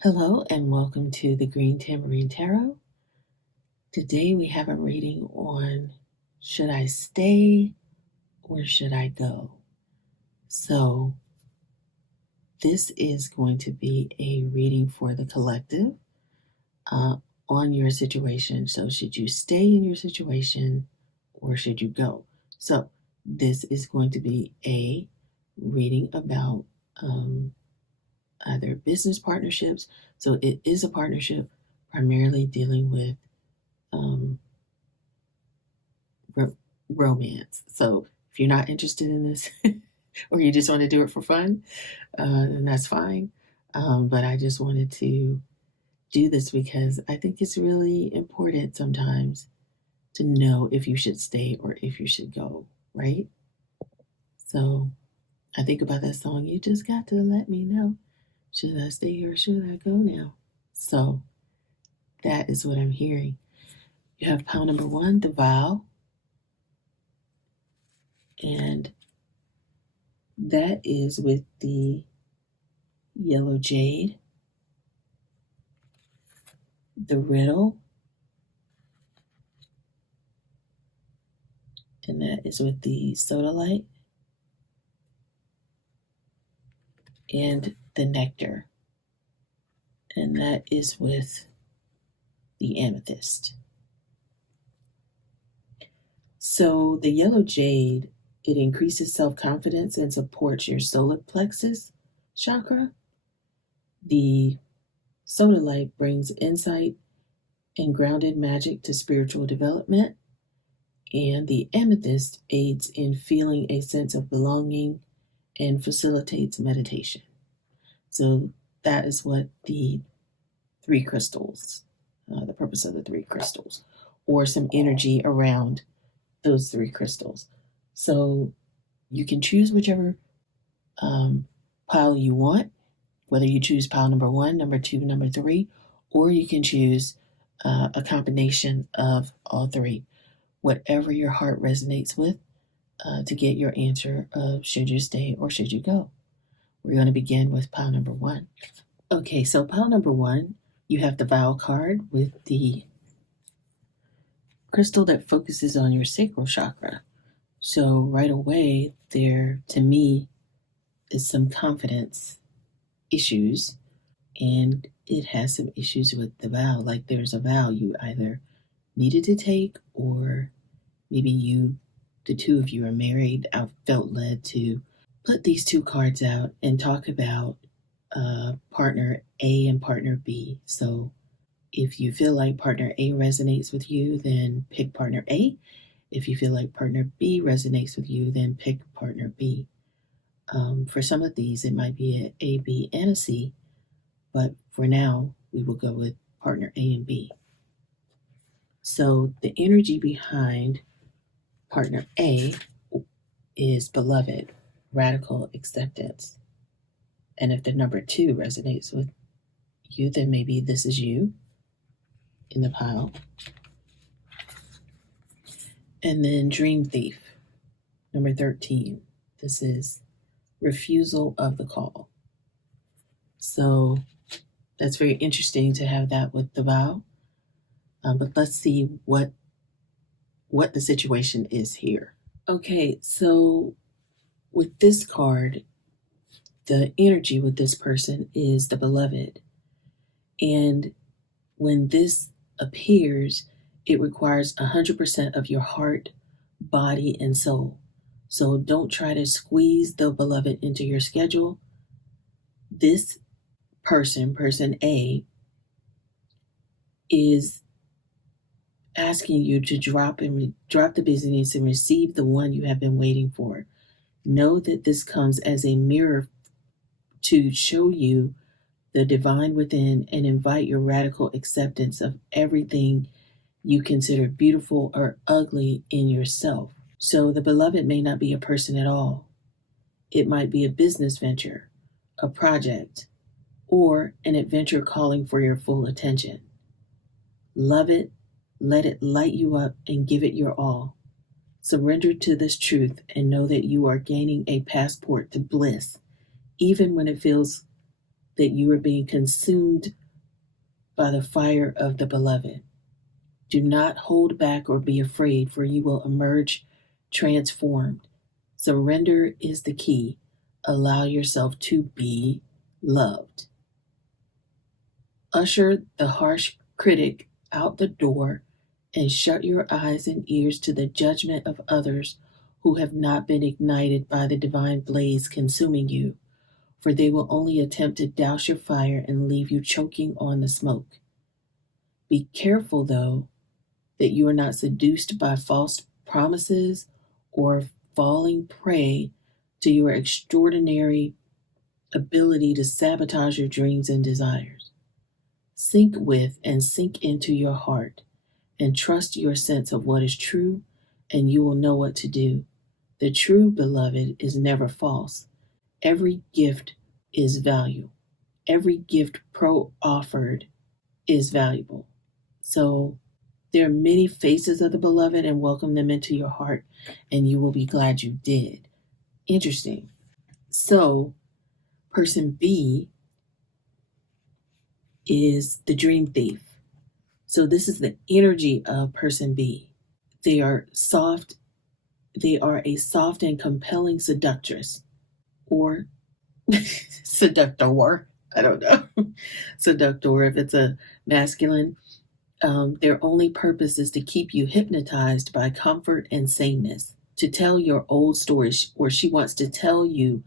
Hello and welcome to the Green Tambourine Tarot. Today we have a reading on should I stay or should I go? So, this is going to be a reading for the collective on your situation. So, should you stay in your situation or should you go? So, this is going to be a reading about either business partnerships. So, it is a partnership primarily dealing with um, romance. So if you're not interested in this or you just want to do it for fun, then that's fine. But I just wanted to do this because I think it's really important sometimes to know if you should stay or if you should go, right? So I think about that song, you just got to let me know. Should I stay or should I go now? So that is what I'm hearing. You have pile number one, the vow. And that is with the yellow jade, the riddle, and that is with the sodalite, and the nectar, and that is with the amethyst. So the yellow jade, it increases self-confidence and supports your solar plexus chakra. The sodalite brings insight and grounded magic to spiritual development. And the amethyst aids in feeling a sense of belonging and facilitates meditation. So that is what the three crystals, the purpose of the three crystals, or some energy around those three crystals. So you can choose whichever pile you want, whether you choose pile number one, number two, number three, or you can choose a combination of all three, whatever your heart resonates with, to get your answer of should you stay or should you go. We're going to begin with pile number one. Okay, so pile number one, you have the vow card with the crystal that focuses on your sacral chakra. So right away, there to me is some confidence issues, and it has some issues with the vow. Like there's a vow you either needed to take, or maybe the two of you are married. I felt led to put these two cards out and talk about partner A and partner B. So if you feel like partner A resonates with you, then pick partner A. If you feel like partner B resonates with you, then pick partner B. For some of these, it might be an A, B, and a C, but for now, we will go with partner A and B. So the energy behind partner A is beloved, radical acceptance. And if the number two resonates with you, then maybe this is you in the pile. And then dream thief, number 13. This is refusal of the call. So that's very interesting to have that with the vow. But let's see what the situation is here. Okay, so with this card, the energy with this person is the beloved. And when this appears, it requires 100% of your heart, body, and soul. So don't try to squeeze the beloved into your schedule. This person A, is asking you to drop the busyness and receive the one you have been waiting for. Know that this comes as a mirror to show you the divine within and invite your radical acceptance of everything you consider beautiful or ugly in yourself. So the beloved may not be a person at all. It might be a business venture, a project, or an adventure calling for your full attention. Love it, let it light you up, and give it your all. Surrender to this truth and know that you are gaining a passport to bliss, even when it feels that you are being consumed by the fire of the beloved. Do not hold back or be afraid, for you will emerge transformed. Surrender is the key. Allow yourself to be loved. Usher the harsh critic out the door and shut your eyes and ears to the judgment of others who have not been ignited by the divine blaze consuming you, for they will only attempt to douse your fire and leave you choking on the smoke. Be careful, though, that you are not seduced by false promises or falling prey to your extraordinary ability to sabotage your dreams and desires. Sink with and sink into your heart and trust your sense of what is true, and you will know what to do. The true beloved is never false. Every gift is value. Every gift offered is valuable. So there are many faces of the beloved, and welcome them into your heart, and you will be glad you did. Interesting. So person B is the dream thief. So this is the energy of person B. They are soft. They are a soft and compelling seductress, or seductor. I don't know. Seductor, if it's a masculine. Their only purpose is to keep you hypnotized by comfort and sameness, to tell your old stories, or she wants to tell you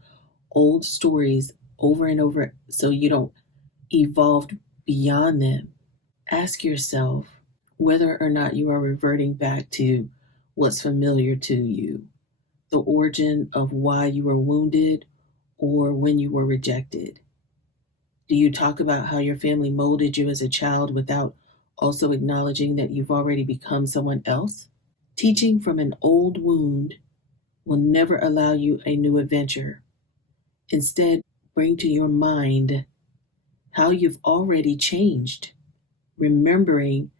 old stories over and over so you don't evolve beyond them. Ask yourself whether or not you are reverting back to what's familiar to you, the origin of why you were wounded or when you were rejected. Do you talk about how your family molded you as a child without also acknowledging that you've already become someone else? Teaching from an old wound will never allow you a new adventure. Instead, bring to your mind how you've already changed, remembering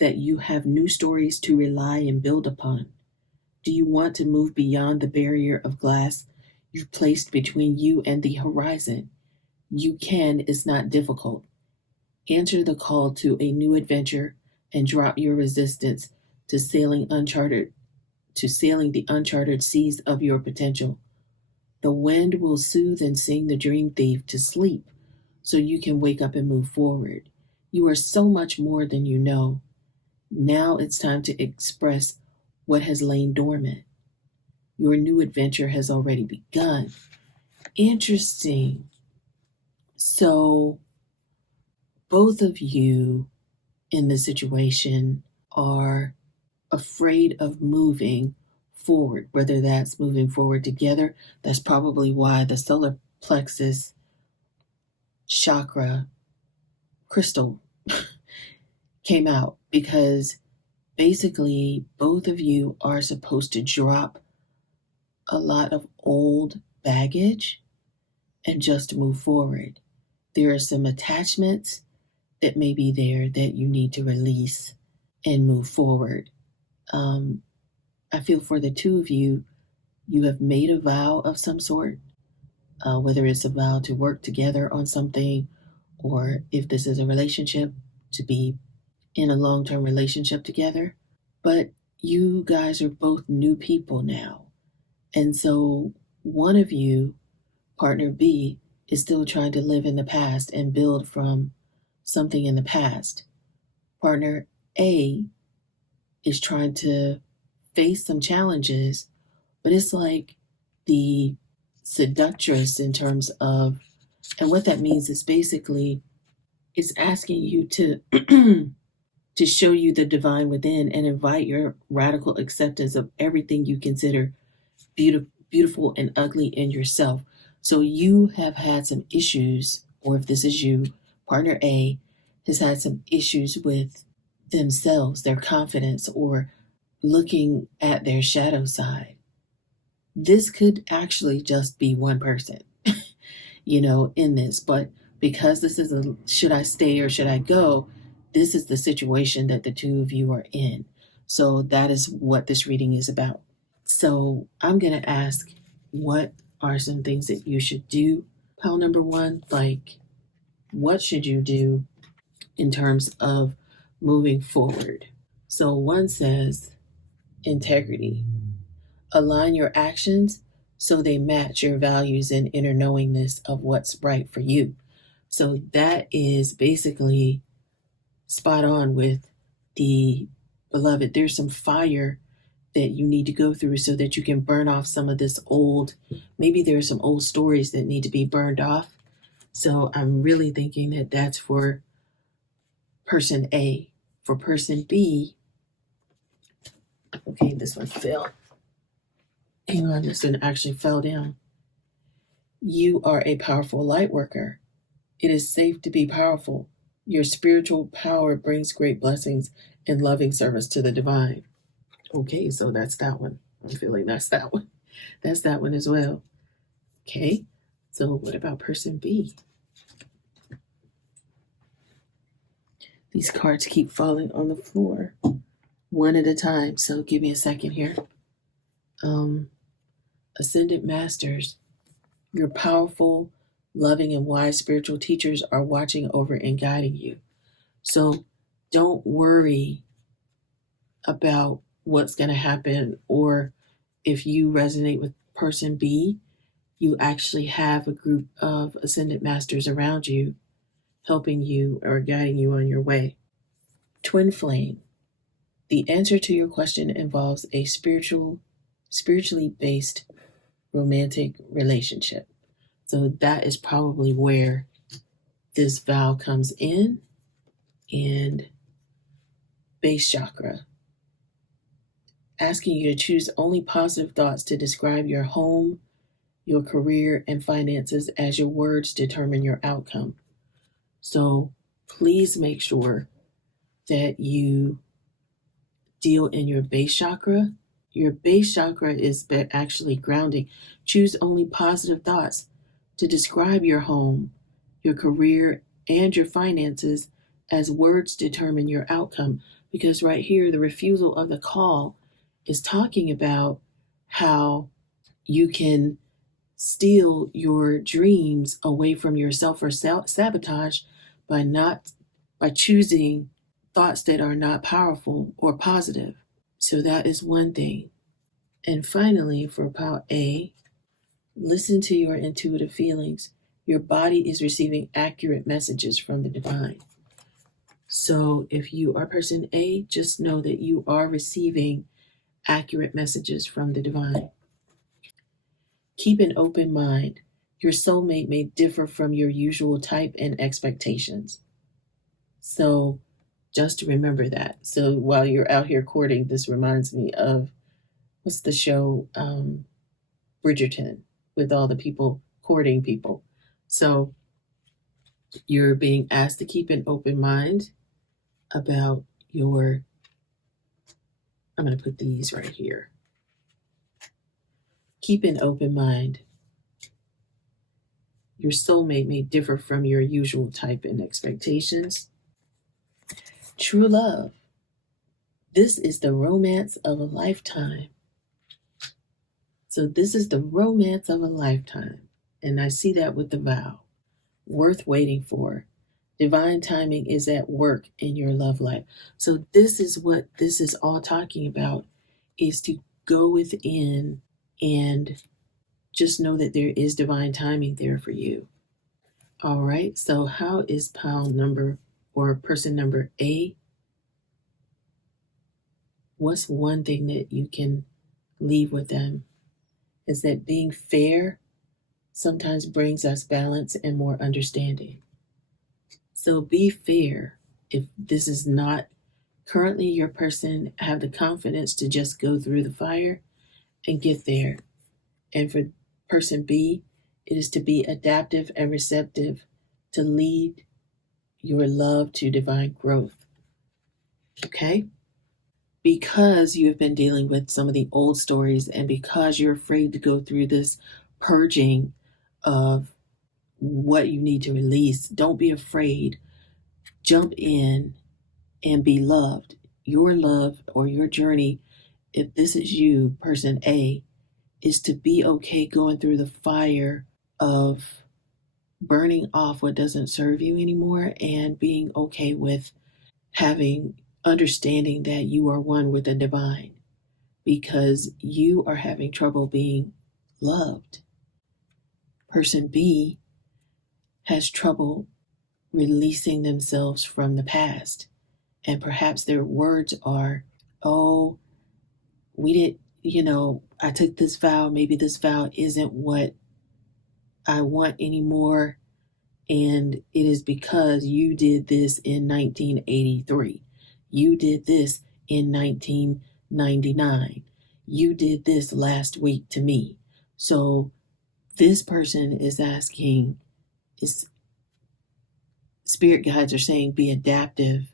that you have new stories to rely and build upon. Do you want to move beyond the barrier of glass you've placed between you and the horizon? You can, it's not difficult. Answer the call to a new adventure and drop your resistance to sailing the uncharted seas of your potential. The wind will soothe and sing the dream thief to sleep so you can wake up and move forward. You are so much more than you know. Now it's time to express what has lain dormant. Your new adventure has already begun. Interesting. So, both of you in this situation are afraid of moving forward, whether that's moving forward together. That's probably why the solar plexus chakra crystal came out, because basically both of you are supposed to drop a lot of old baggage and just move forward. There are some attachments that may be there that you need to release and move forward. I feel for the two of you, you have made a vow of some sort, whether it's a vow to work together on something, or if this is a relationship, to be in a long-term relationship together. But you guys are both new people now. And so one of you, partner B, is still trying to live in the past and build from something in the past. Partner A is trying to face some challenges, but it's like the seductress in terms of, and what that means is basically it's asking you to to show you the divine within and invite your radical acceptance of everything you consider beautiful and ugly in yourself. So you have had some issues, or if this is you, partner A has had some issues with themselves, their confidence, or looking at their shadow side. This could actually just be one person, in this, but because this is a should I stay or should I go, this is the situation that the two of you are in. So that is what this reading is about. So I'm going to ask, what are some things that you should do? Pile number one, like what should you do in terms of moving forward? So one says integrity. Align your actions so they match your values and inner knowingness of what's right for you. So that is basically spot on with the beloved. There's some fire that you need to go through so that you can burn off some of this old, maybe there's some old stories that need to be burned off. So I'm really thinking that that's for person A. For person B, okay, this one fell. Hang on, this one actually fell down. You are a powerful light worker. It is safe to be powerful. Your spiritual power brings great blessings and loving service to the divine. Okay, so that's that one. I'm feeling that's that one. That's that one as well. Okay, so what about person B? These cards keep falling on the floor one at a time, so give me a second here. Ascended Masters, your powerful, loving, and wise spiritual teachers are watching over and guiding you. So don't worry about what's going to happen, or if you resonate with person B, you actually have a group of Ascended Masters around you helping you or guiding you on your way. Twin Flame, the answer to your question involves a spiritually based romantic relationship. So that is probably where this vow comes in. And base chakra, asking you to choose only positive thoughts to describe your home, your career, and finances, as your words determine your outcome. So please make sure that you deal in your base chakra. Your base chakra is actually grounding. Choose only positive thoughts to describe your home, your career, and your finances, as words determine your outcome. Because right here, the refusal of the call is talking about how you can steal your dreams away from yourself or sabotage by choosing thoughts that are not powerful or positive. So that is one thing. And finally, for pile A, listen to your intuitive feelings. Your body is receiving accurate messages from the divine. So if you are person A, just know that you are receiving accurate messages from the divine. Keep an open mind. Your soulmate may differ from your usual type and expectations. So just remember that. So while you're out here courting, this reminds me of, what's the show, Bridgerton, with all the people courting people. So you're being asked to keep an open mind about your, I'm going to put these right here. Keep an open mind. Your soulmate may differ from your usual type and expectations. True love. This is the romance of a lifetime. So this is the romance of a lifetime. And I see that with the vow. Worth waiting for. Divine timing is at work in your love life. So this is what this is all talking about, is to go within and just know that there is divine timing there for you. All right, so how is pile number or person number A? What's one thing that you can leave with them is that being fair sometimes brings us balance and more understanding. So be fair. If this is not currently your person, have the confidence to just go through the fire and get there. And for person B, it is to be adaptive and receptive to lead your love to divine growth. Okay? Because you have been dealing with some of the old stories and because you're afraid to go through this purging of what you need to release, don't be afraid. Jump in and be loved. Your love or your journey, if this is you, person A, is to be okay going through the fire of burning off what doesn't serve you anymore and being okay with having understanding that you are one with the divine because you are having trouble being loved. Person B has trouble releasing themselves from the past. And perhaps their words are, oh, we did, I took this vow. Maybe this vow isn't what I want anymore. And it is because you did this in 1983. You did this in 1999. You did this last week to me. So this person is asking, is spirit guides are saying, be adaptive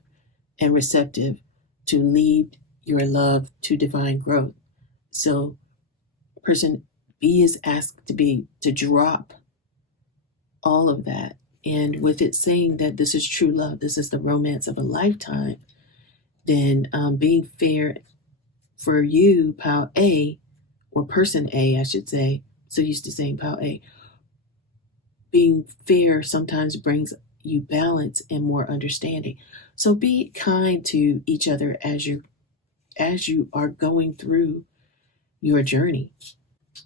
and receptive to lead your love to divine growth. So person B is asked to drop all of that. And with it saying that this is true love, this is the romance of a lifetime, then being fair for you, Pal A, or person A, I should say, so used to saying Pal A, being fair sometimes brings you balance and more understanding. So be kind to each other as you are going through your journey.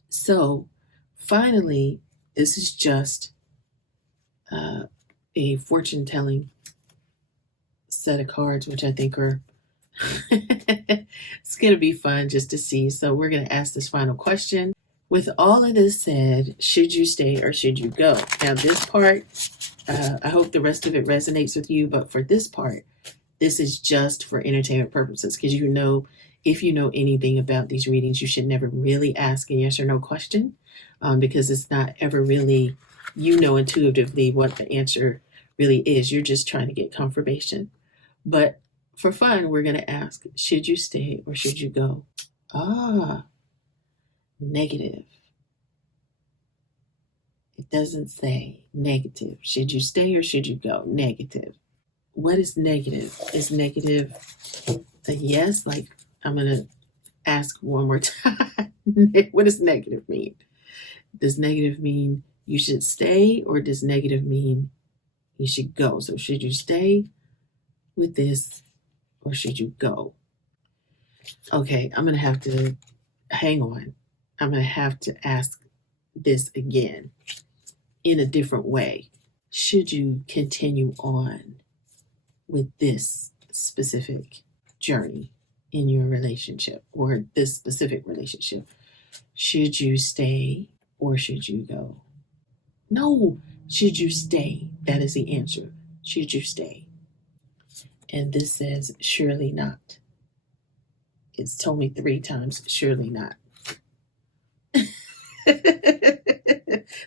So finally, this is just a fortune telling set of cards, which I think are it's going to be fun just to see. So we're going to ask this final question. With all of this said, should you stay or should you go? Now, this part, I hope the rest of it resonates with you, but for this part, this is just for entertainment purposes because if you know anything about these readings, you should never really ask a yes or no question because it's not ever really, intuitively what the answer really is. You're just trying to get confirmation. But for fun, we're going to ask, should you stay or should you go? Negative. It doesn't say negative. Should you stay or should you go? Negative. What is negative? Is negative a yes? Like, I'm going to ask one more time. What does negative mean? Does negative mean you should stay or does negative mean you should go? So should you stay with this or should you go? Okay, I'm going to have to hang on. I'm going to have to ask this again in a different way. Should you continue on with this specific journey in your relationship or this specific relationship? Should you stay or should you go? No, should you stay? That is the answer. Should you stay? And this says, surely not. It's told me 3 times, surely not.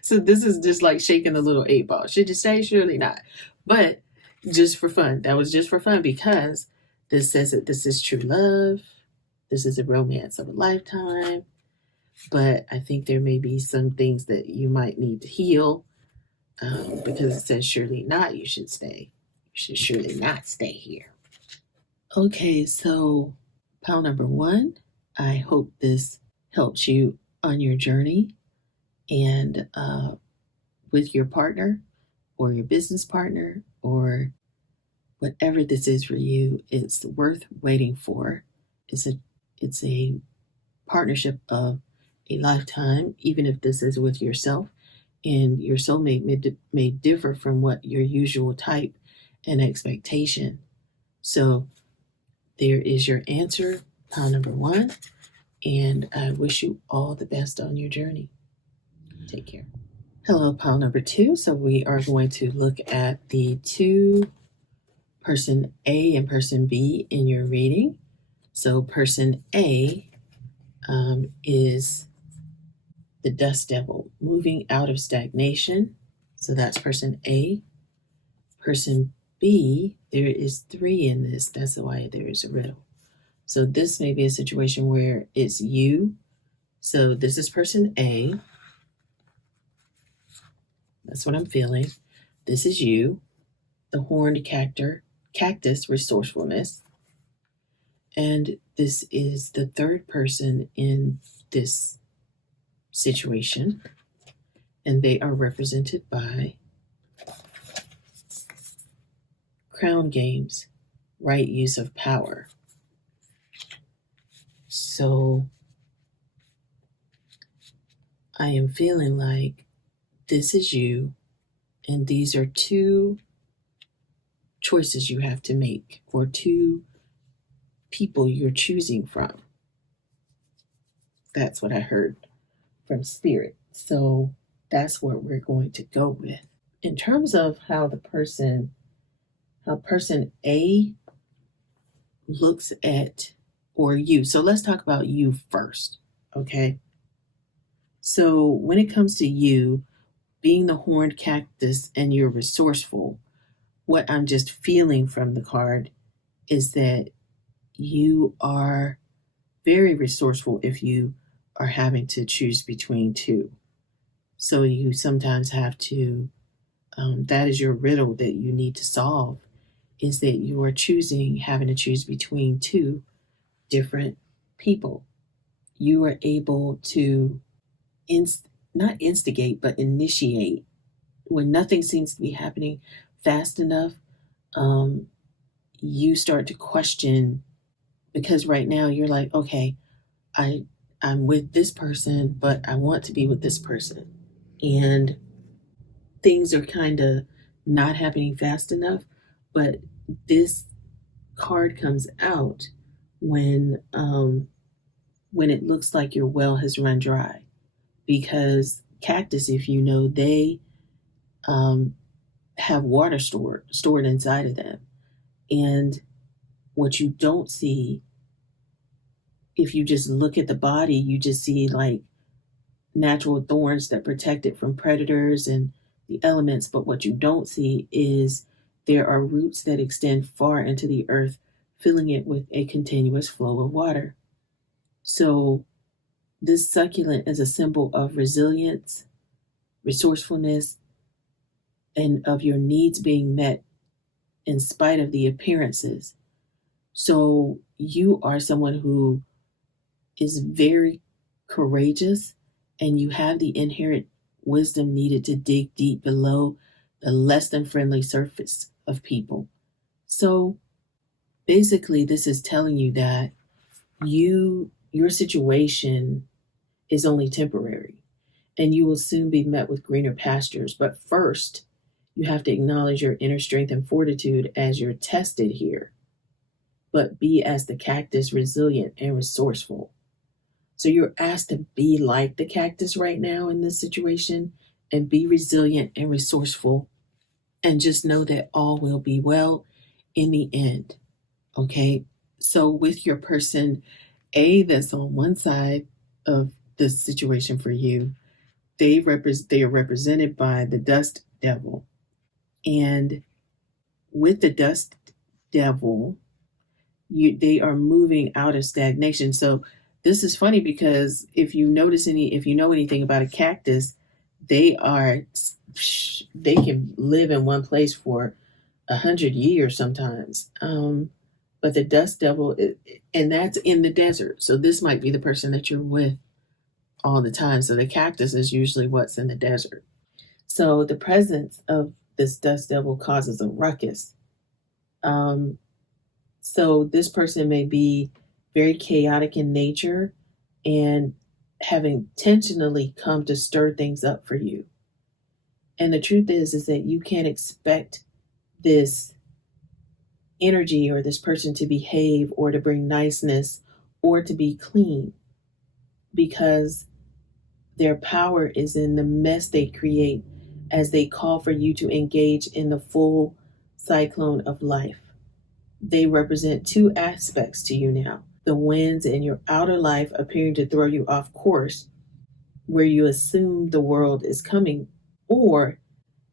So this is just like shaking a little 8 ball. Should you stay? Surely not. But just for fun. That was just for fun because this says that this is true love. This is a romance of a lifetime. But I think there may be some things that you might need to heal because it says surely not, you should stay. You should surely not stay here. Okay, so pile number 1, I hope this helps you on your journey and with your partner or your business partner or whatever this is for you. It's worth waiting for. It's a partnership of a lifetime, even if this is with yourself, and your soulmate may differ from what your usual type and expectation. So there is your answer, pile number 1, and I wish you all the best on your journey. Take care. Hello, pile number 2. So we are going to look at the 2, person A and person B in your reading. So person A is the dust devil, moving out of stagnation. So that's person A. Person B, there is 3 in this. That's why there is a riddle. So this may be a situation where it's you. So this is person A. That's what I'm feeling. This is you, the horned cactus, resourcefulness. And this is the 3rd person in this situation. And they are represented by crown games, right use of power. So I am feeling like this is you, and these are two choices you have to make, or two people you're choosing from. That's what I heard from Spirit. So that's what we're going to go with. In terms of how person A looks at, or you. So let's talk about you first, okay? So when it comes to you being the horned cactus and you're resourceful, what I'm just feeling from the card is that you are very resourceful if you are having to choose between two. So you sometimes have to, that is your riddle that you need to solve, is that you are having to choose between two different people. You are able to not instigate, but initiate when nothing seems to be happening fast enough. Um, you start to question, because right now you're like, okay, I I'm with this person, but I want to be with this person, and things are kind of not happening fast enough. But this card comes out when when it looks like your well has run dry, because cactus, if you know, they um, have water stored inside of them, and what you don't see, if you just look at the body, you just see like natural thorns that protect it from predators and the elements. But what you don't see is there are roots that extend far into the earth, filling it with a continuous flow of water. So this succulent is a symbol of resilience, resourcefulness, and of your needs being met in spite of the appearances. So you are someone who is very courageous, and you have the inherent wisdom needed to dig deep below the less than friendly surface of people. So basically, this is telling you that your situation is only temporary, and you will soon be met with greener pastures. But first, you have to acknowledge your inner strength and fortitude as you're tested here, but be as the cactus resilient and resourceful. So you're asked to be like the cactus right now in this situation, and be resilient and resourceful, and just know that all will be well in the end. Okay. So with your person A that's on one side of this situation for you, they are represented by the dust devil. And with the dust devil, they are moving out of stagnation. So this is funny, because if you know anything about a cactus, they are they can live in one place for 100 years sometimes. But the dust devil, and that's in the desert. So this might be the person that you're with all the time. So the cactus is usually what's in the desert. So the presence of this dust devil causes a ruckus. Um, So this person may be very chaotic in nature and have intentionally come to stir things up for you. And the truth is that you can't expect this energy or this person to behave or to bring niceness or to be clean, because their power is in the mess they create as they call for you to engage in the full cyclone of life. They represent two aspects to you now: the winds in your outer life appearing to throw you off course, where you assume the world is coming or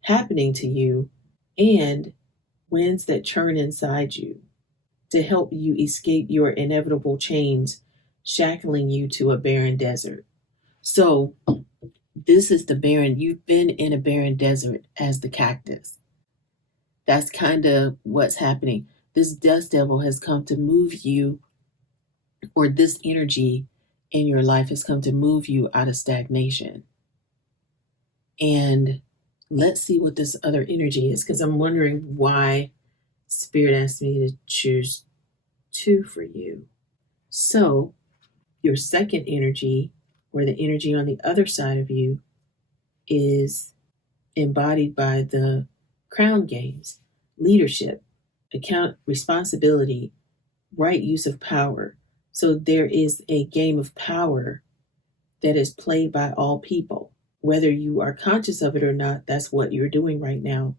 happening to you, and winds that churn inside you to help you escape your inevitable chains, shackling you to a barren desert. So, this is the barren, you've been in a barren desert as the cactus. That's kind of what's happening. This dust devil has come to move you, or this energy in your life has come to move you out of stagnation. And let's see what this other energy is, because I'm wondering why Spirit asked me to choose two for you. So, your second energy, or the energy on the other side of you, is embodied by the crown games: leadership, account, responsibility, right use of power. So, there is a game of power that is played by all people. Whether you are conscious of it or not, that's what you're doing right now.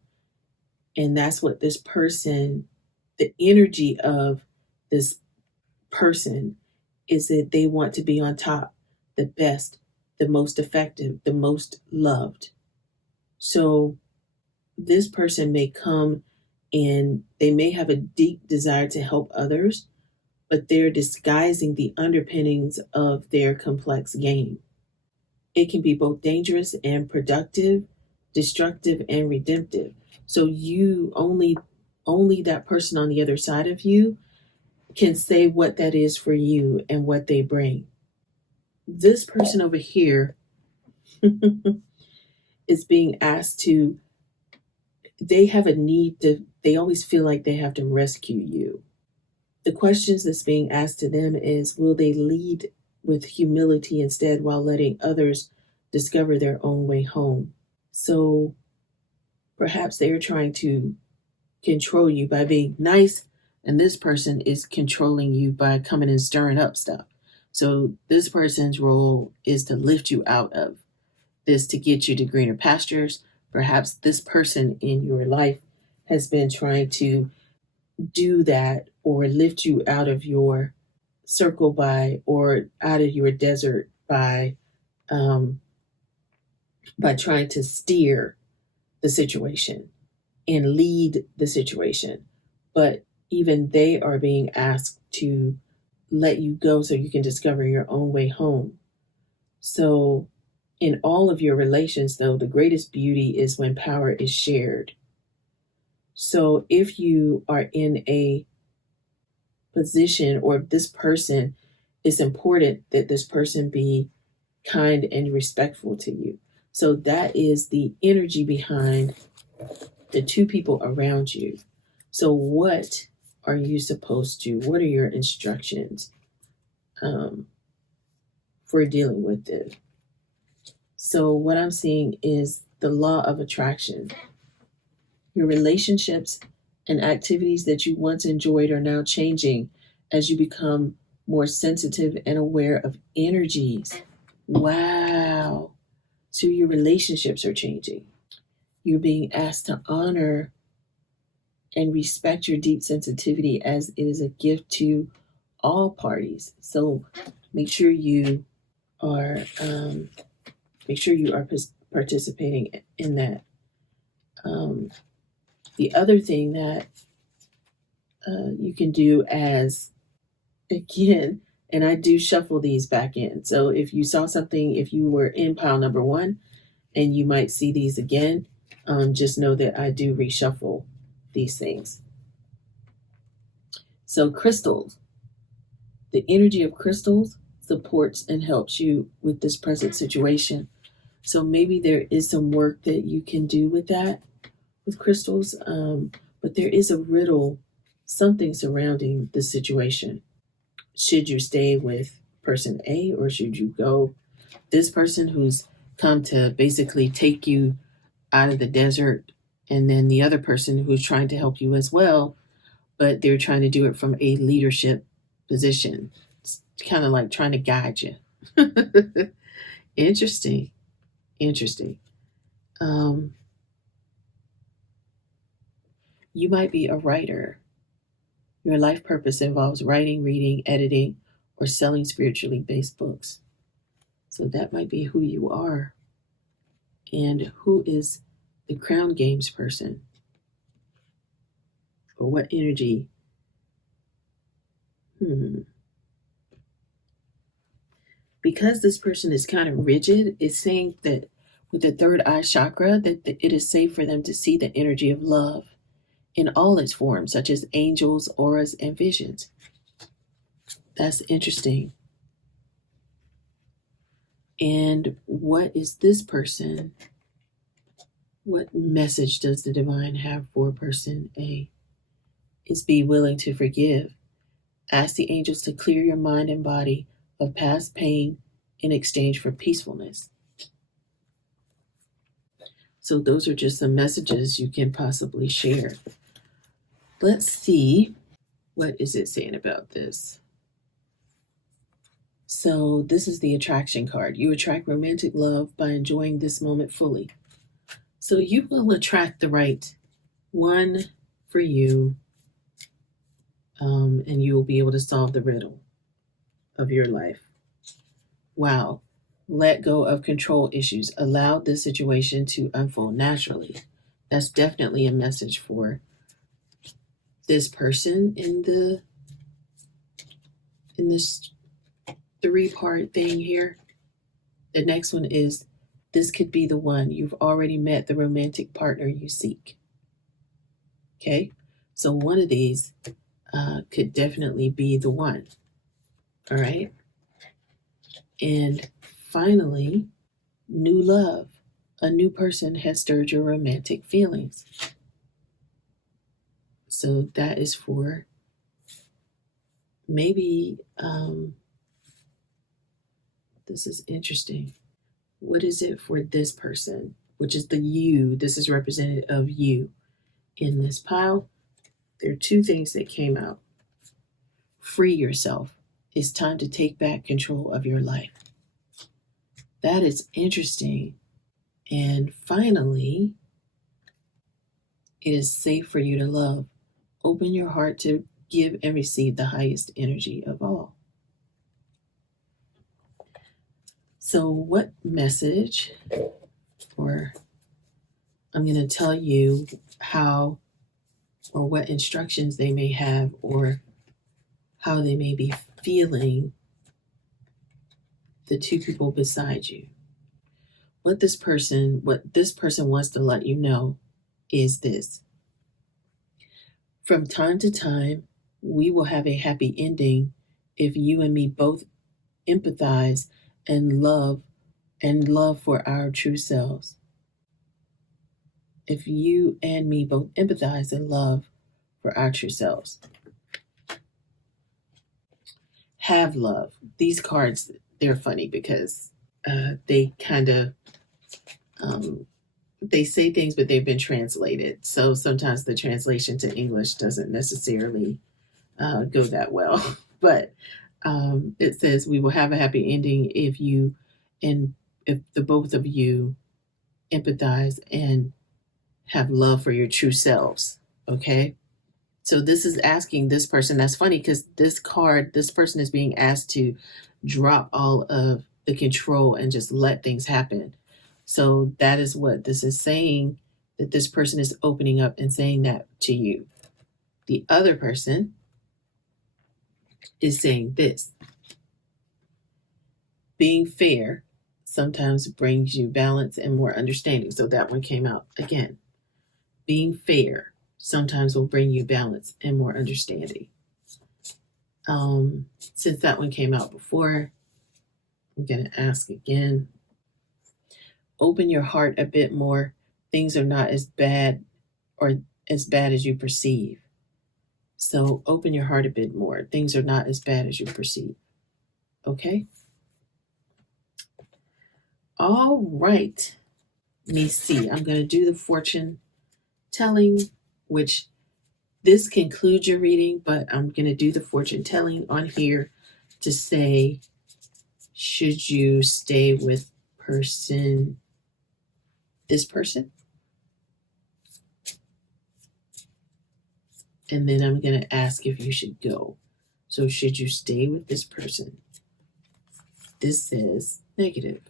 And that's what this person, the energy of this person is that they want to be on top, the best, the most effective, the most loved. So this person may come and they may have a deep desire to help others, but they're disguising the underpinnings of their complex game. It can be both dangerous and productive, destructive and redemptive. So you only that person on the other side of you can say what that is for you and what they bring. This person over here is being asked to, they have a need to, they always feel like they have to rescue you. The questions that's being asked to them is, will they lead with humility instead while letting others discover their own way home? So perhaps they're trying to control you by being nice, and this person is controlling you by coming and stirring up stuff. So this person's role is to lift you out of this, to get you to greener pastures. Perhaps this person in your life has been trying to do that, or lift you out of your circle by, or out of your desert um, by trying to steer the situation and lead the situation. But even they are being asked to let you go so you can discover your own way home. So, in all of your relations, though, the greatest beauty is when power is shared. So, if you are in a position, or if this person, it's important that this person be kind and respectful to you. So, that is the energy behind the two people around you. So, what are you supposed to? What are your instructions for dealing with this? So, what I'm seeing is the law of attraction. Your relationships and activities that you once enjoyed are now changing as you become more sensitive and aware of energies. Wow. So, your relationships are changing. You're being asked to honor and respect your deep sensitivity, as it is a gift to all parties. So make sure you are participating in that. The other thing that you can do, as again, and I do shuffle these back in. So if you saw something, if you were in pile number one, and you might see these again, just know that I do reshuffle these things. So crystals, the energy of crystals supports and helps you with this present situation. So maybe there is some work that you can do with that, with crystals, but there is a riddle, something surrounding the situation. Should you stay with person A, or should you go this person who's come to basically take you out of the desert, and then the other person who's trying to help you as well, but they're trying to do it from a leadership position. It's kind of like trying to guide you. Interesting. Interesting. You might be a writer. Your life purpose involves writing, reading, editing, or selling spiritually based books. So that might be who you are. And who is the crown games person? Or what energy? Because this person is kind of rigid, it's saying that with the third eye chakra, that it is safe for them to see the energy of love in all its forms, such as angels, auras, and visions. That's interesting. And what is this person? What message does the divine have for person A? is be willing to forgive. Ask the angels to clear your mind and body of past pain in exchange for peacefulness. So, those are just some messages you can possibly share. Let's see, what is it saying about this? So, this is the attraction card. You attract romantic love by enjoying this moment fully. So, you will attract the right one for you, and you will be able to solve the riddle of your life. Wow. Let go of control issues. Allow this situation to unfold naturally. That's definitely a message for this person in this three-part thing here. The next one is, this could be the one. You've already met the romantic partner you seek. Okay, so one of these could definitely be the one. All right. And finally, new love. A new person has stirred your romantic feelings. So that is for maybe, this is interesting. What is it for this person, which is the you? This is representative of you in this pile. There are two things that came out. Free yourself. It's time to take back control of your life. That is interesting. And finally, it is safe for you to love. Open your heart to give and receive the highest energy of all. So, what message, or I'm going to tell you how or what instructions they may have, or how they may be feeling, the two people beside you. What this person wants to let you know is this. From time to time, we will have a happy ending if you and me both empathize and love for our true selves. If you and me both empathize and love for our true selves. Have love. These cards, they're funny because they kind of, they say things, but they've been translated. So sometimes the translation to English doesn't necessarily go that well. But it says, we will have a happy ending if the both of you empathize and have love for your true selves. Okay. So this is asking this person. That's funny because this person is being asked to drop all of the control and just let things happen. So that is what this is saying, that this person is opening up and saying that to you. The other person is saying this. Being fair sometimes brings you balance and more understanding. So that one came out again. Being fair sometimes will bring you balance and more understanding. Since that one came out before, I'm going to ask again. Open your heart a bit more. Things are not as bad as you perceive. So open your heart a bit more. Things are not as bad as you perceive. Okay? All right. Let me see. I'm going to do the fortune telling, which this concludes your reading, but I'm going to do the fortune telling on here to say, should you stay with this person? And then I'm going to ask if you should go. So should you stay with this person? This says negative.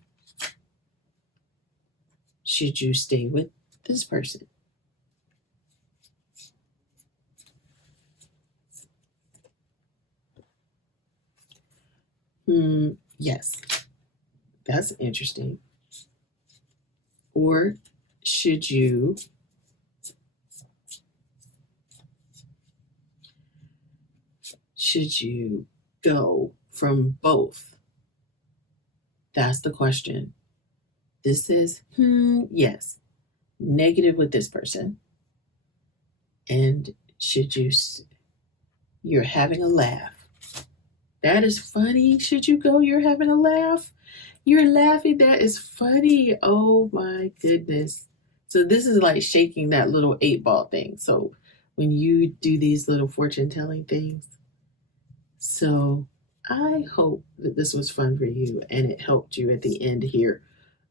Should you stay with this person? Yes. That's interesting. Or should you go from both? That's the question. This says, yes, negative with this person. And Should you, you're having a laugh. That is funny. Should you go, you're having a laugh? You're laughing. That is funny. Oh my goodness. So this is like shaking that little 8 ball thing. So when you do these little fortune telling things. So I hope that this was fun for you and it helped you at the end here.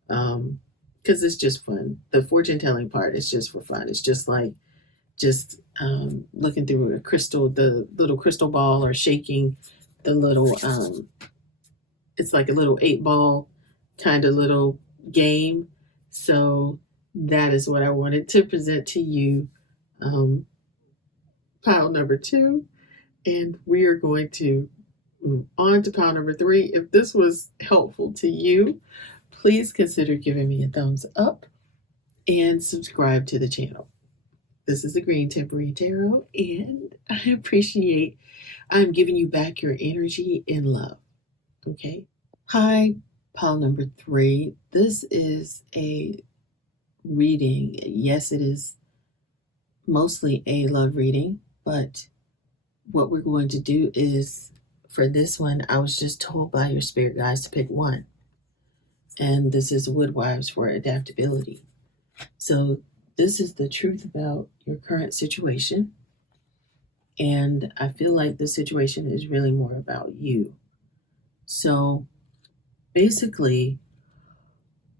Because it's just fun. The fortune telling part is just for fun. It's just like looking through a crystal, the little crystal ball, or shaking the little it's like a little 8 ball kind of little game. So that is what I wanted to present to you. Um, Pile number 2, and we are going to move on to pile number 3. If this was helpful to you, please consider giving me a thumbs up and subscribe to the channel. This is the Green Tambourine Tarot, and I'm giving you back your energy and love. Okay? Hi, pile number 3. This is a reading. Yes, it is mostly a love reading, but what we're going to do is, for this one, I was just told by your spirit guides to pick one. And this is Woodwives for adaptability. So this is the truth about your current situation. And I feel like the situation is really more about you. So basically,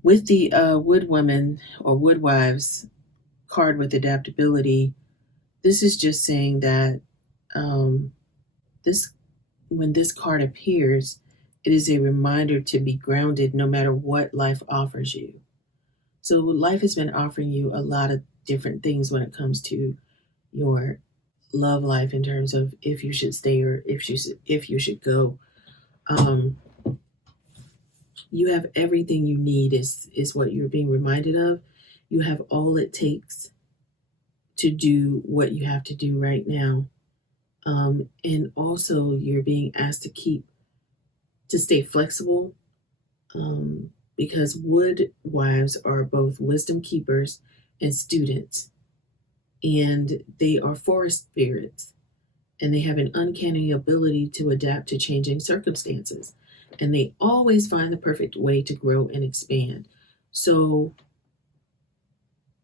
with the Woodwoman or Woodwives card with adaptability, this is just saying that this when this card appears, it is a reminder to be grounded no matter what life offers you. So life has been offering you a lot of different things when it comes to your love life, in terms of if you should stay or if you should go. You have everything you need, is what you're being reminded of. You have all it takes to do what you have to do right now. And also you're being asked to stay flexible, because wood wives are both wisdom keepers and students, and they are forest spirits, and they have an uncanny ability to adapt to changing circumstances, and they always find the perfect way to grow and expand. So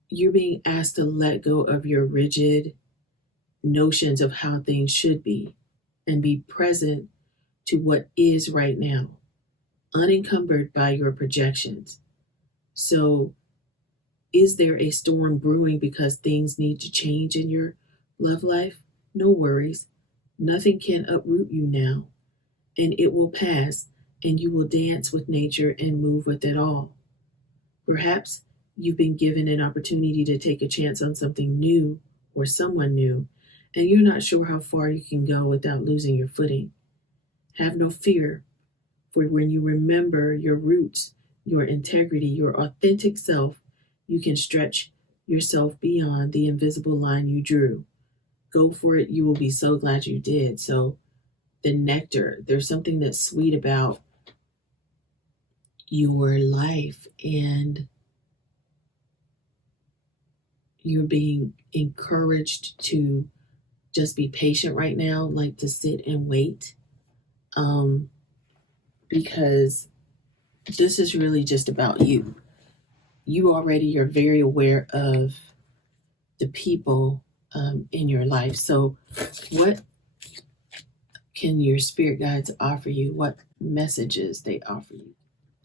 you're being asked to let go of your rigid notions of how things should be and be present to what is right now, unencumbered by your projections. So, is there a storm brewing because things need to change in your love life? No worries. Nothing can uproot you now, and it will pass, and you will dance with nature and move with it all. Perhaps you've been given an opportunity to take a chance on something new or someone new, and you're not sure how far you can go without losing your footing. Have no fear, for when you remember your roots, your integrity, your authentic self, you can stretch yourself beyond the invisible line you drew. Go for it. You will be so glad you did. So, the nectar, there's something that's sweet about your life, and you're being encouraged to just be patient right now, like to sit and wait. Because this is really just about you. You already are very aware of the people in your life. So, what can your spirit guides offer you? What messages they offer you?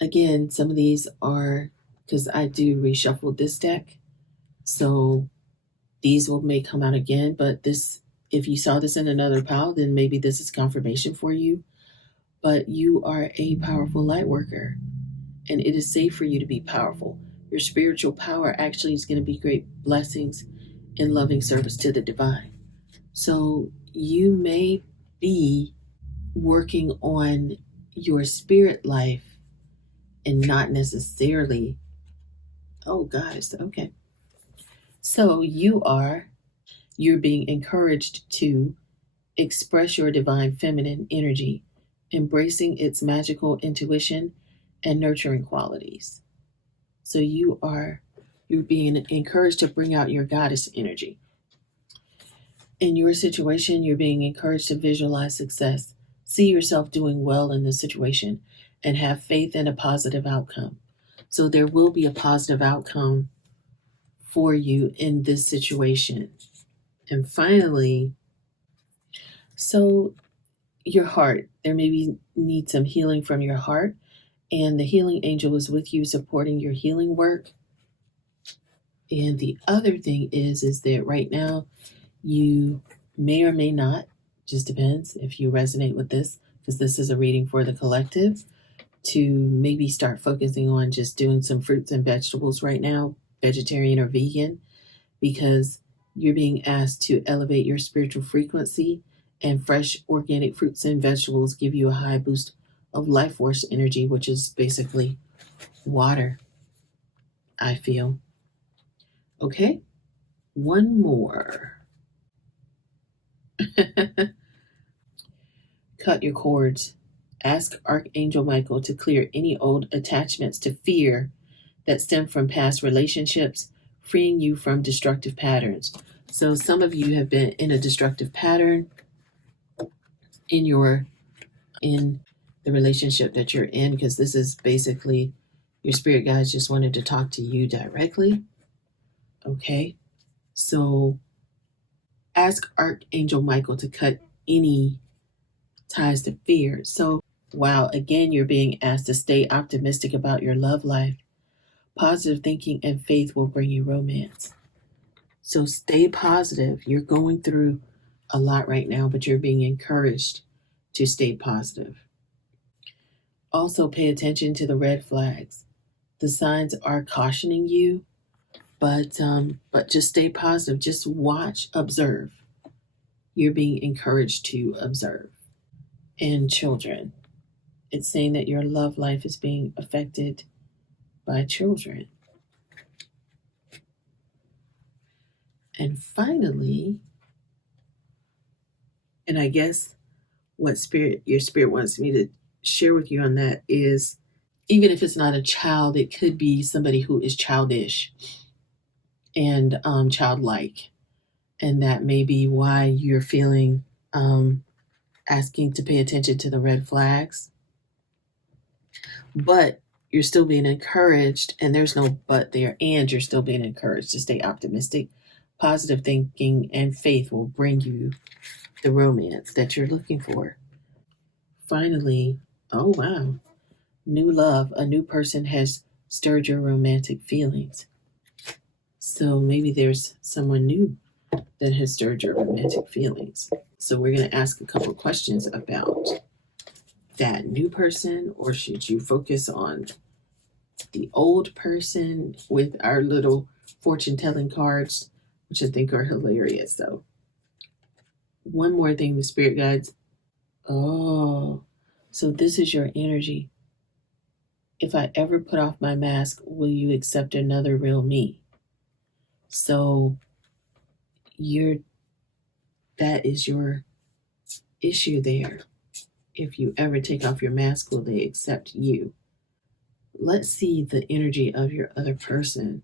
Again, some of these are, because I do reshuffle this deck, so these may come out again. But this, if you saw this in another pile, then maybe this is confirmation for you. But you are a powerful light worker, and it is safe for you to be powerful. Your spiritual power actually is going to be great blessings in loving service to the divine. So you may be working on your spirit life and not necessarily, oh guys, okay. So you're being encouraged to express your divine feminine energy, embracing its magical intuition and nurturing qualities. So you're being encouraged to bring out your goddess energy. In your situation, you're being encouraged to visualize success. See yourself doing well in this situation and have faith in a positive outcome. So there will be a positive outcome for you in this situation. And finally, so your heart, there maybe need some healing from your heart, and the healing angel is with you supporting your healing work. And the other thing is that right now you may or may not, just depends if you resonate with this, because this is a reading for the collective, to maybe start focusing on just doing some fruits and vegetables right now, vegetarian or vegan, because you're being asked to elevate your spiritual frequency, and fresh organic fruits and vegetables give you a high boost of life force energy, which is basically water, I feel. Okay, one more. Cut your cords. Ask Archangel Michael to clear any old attachments to fear that stem from past relationships, freeing you from destructive patterns. So some of you have been in a destructive pattern in the relationship that you're in, because this is basically your spirit guides just wanted to talk to you directly. Okay, so ask Archangel Michael to cut any ties to fear. So wow, again, you're being asked to stay optimistic about your love life. Positive thinking and faith will bring you romance. So stay positive. You're going through a lot right now, but you're being encouraged to stay positive. Also, pay attention to the red flags. The signs are cautioning you, but just stay positive. Just watch, observe. You're being encouraged to observe. And children, it's saying that your love life is being affected by children. And finally, and I guess what your spirit wants me to share with you on that is, even if it's not a child, it could be somebody who is childish and childlike. And that may be why you're feeling asking to pay attention to the red flags. But you're still being encouraged, and there's no but there, and you're still being encouraged to stay optimistic. Positive thinking and faith will bring you the romance that you're looking for. Finally, oh wow, new love, a new person has stirred your romantic feelings. So maybe there's someone new that has stirred your romantic feelings. So we're going to ask a couple questions about that new person, or should you focus on the old person with our little fortune telling cards, which I think are hilarious though. One more thing, the spirit guides. Oh, so this is your energy. If I ever put off my mask, will you accept another real me? So you're that is your issue there. If you ever take off your mask, will they accept you? Let's see the energy of your other person.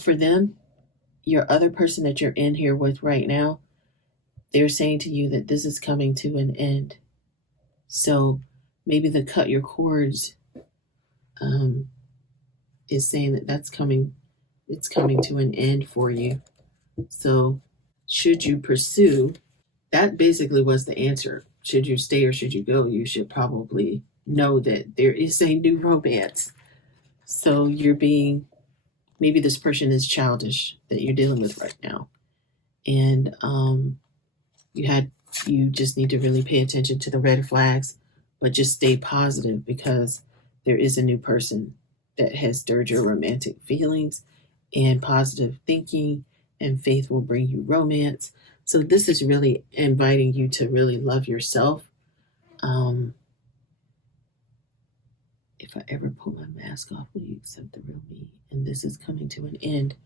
For them, your other person that you're in here with right now, they're saying to you that this is coming to an end. So maybe the cut your cords is saying that it's coming to an end for you. So should you pursue, that basically was the answer. Should you stay or should you go? You should probably know that there is a new romance. So maybe this person is childish that you're dealing with right now. And you just need to really pay attention to the red flags, but just stay positive, because there is a new person that has stirred your romantic feelings, and positive thinking and faith will bring you romance. So this is really inviting you to really love yourself. If I ever pull my mask off, will you accept the real me? And this is coming to an end.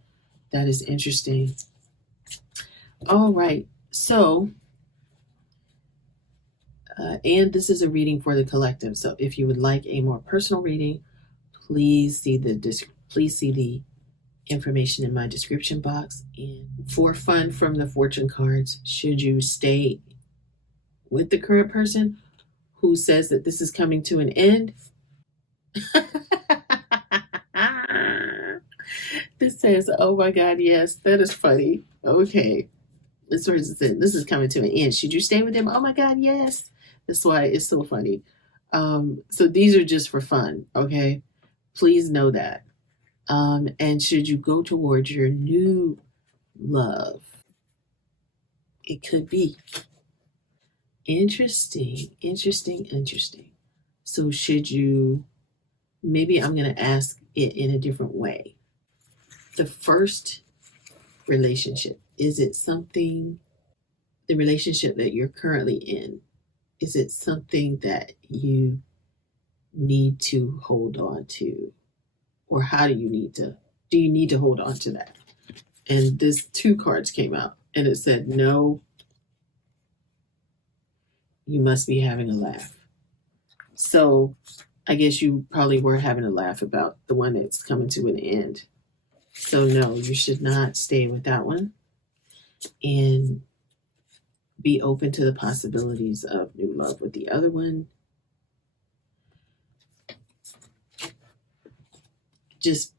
That is interesting. All right. So, and this is a reading for the collective. So if you would like a more personal reading, please see the information in my description box. And for fun from the fortune cards, should you stay with the current person who says that this is coming to an end? This says, oh my God, yes, that is funny. Okay. This person said, this is coming to an end. Should you stay with them? Oh my God, yes. That's why it's so funny. So these are just for fun, okay? Please know that. And should you go towards your new love? It could be. Interesting, interesting, interesting. So should you, maybe I'm going to ask it in a different way. The first relationship, is it something, the relationship that you're currently in, is it something that you need to hold on to? Or how do you need to hold on to that? And this two cards came out and it said, no, you must be having a laugh. So I guess you probably were having a laugh about the one that's coming to an end. So no, you should not stay with that one. And be open to the possibilities of new love with the other one. Just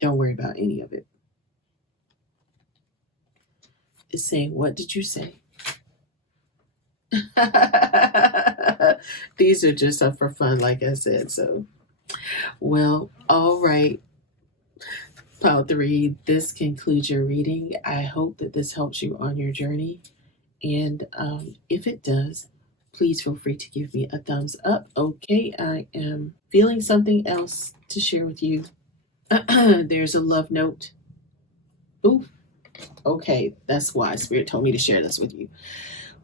don't worry about any of it. It's saying, what did you say? These are just up for fun, like I said. So, well, all right. Pile 3, this concludes your reading. I hope that this helps you on your journey. And if it does, please feel free to give me a thumbs up. Okay, I am feeling something else to share with you. There's a love note. Ooh, okay, that's why Spirit told me to share this with you.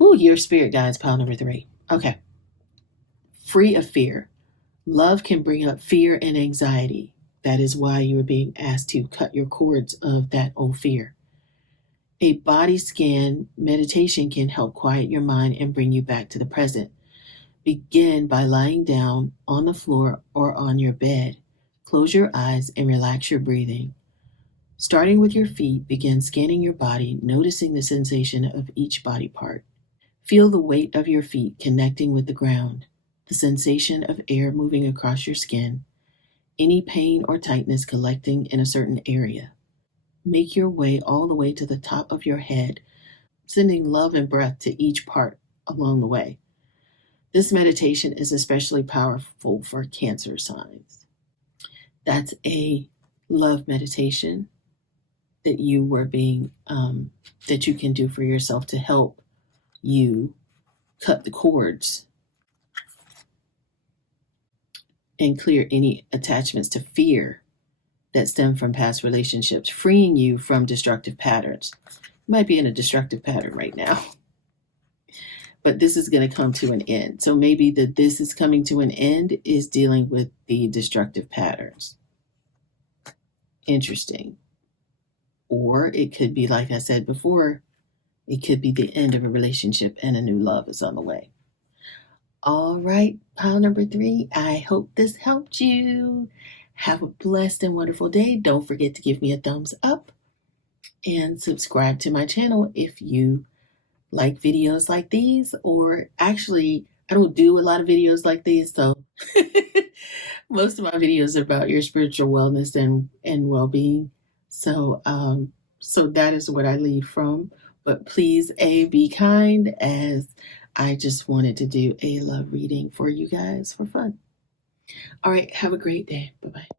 Ooh, your spirit guides, pile number 3. Okay. Free of fear. Love can bring up fear and anxiety. That is why you are being asked to cut your cords of that old fear. A body scan meditation can help quiet your mind and bring you back to the present. Begin by lying down on the floor or on your bed. Close your eyes and relax your breathing. Starting with your feet, begin scanning your body, noticing the sensation of each body part. Feel the weight of your feet connecting with the ground, the sensation of air moving across your skin, any pain or tightness collecting in a certain area. Make your way all the way to the top of your head, sending love and breath to each part along the way. This meditation is especially powerful for Cancer signs. That's a love meditation that you were being, that you can do for yourself to help you cut the cords and clear any attachments to fear that stem from past relationships, freeing you from destructive patterns. You might be in a destructive pattern right now, but this is going to come to an end. So maybe this is coming to an end is dealing with the destructive patterns. Interesting. Or it could be, like I said before, it could be the end of a relationship and a new love is on the way. All right, pile number 3, I hope this helped you. Have a blessed and wonderful day. Don't forget to give me a thumbs up and subscribe to my channel if you like videos like these. Or actually, I don't do a lot of videos like these, so most of my videos are about your spiritual wellness and well-being. So so that is what I lead from. But please, be kind, as I just wanted to do a love reading for you guys for fun. All right, have a great day. Bye-bye.